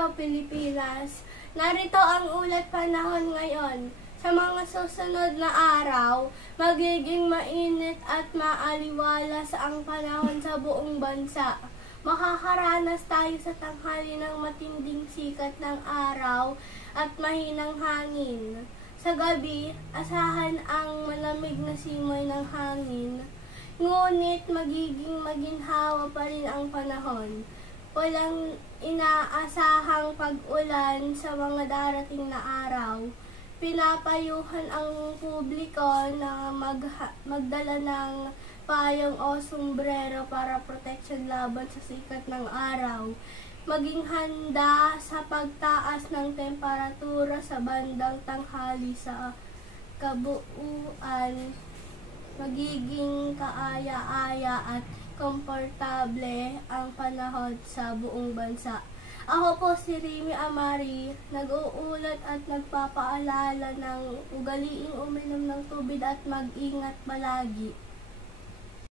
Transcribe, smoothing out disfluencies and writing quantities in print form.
araw, Pilipinas! Narito ang ulat panahon ngayon. Sa mga susunod na araw, magiging mainit at maaliwalas ang panahon sa buong bansa. Makakaranas tayo sa tanghali ng matinding sikat ng araw at mahinang hangin. Sa gabi, asahan ang malamig na simoy ng hangin. Ngunit magiging maginhawa pa rin ang panahon. Walang inaasahang pag-ulan sa mga darating na araw. Pinapayuhan ang publiko na magdala ng payong o sombrero para proteksyon laban sa sikat ng araw. Maging handa sa pagtaas ng temperatura sa bandang tanghali sa kabuuan. Magiging kaaya-aya at komportable ang panahon sa buong bansa. Ako po si Remy Amari, nag-uulat at nagpapaalala ng ugaliing uminom ng tubig at mag-ingat palagi.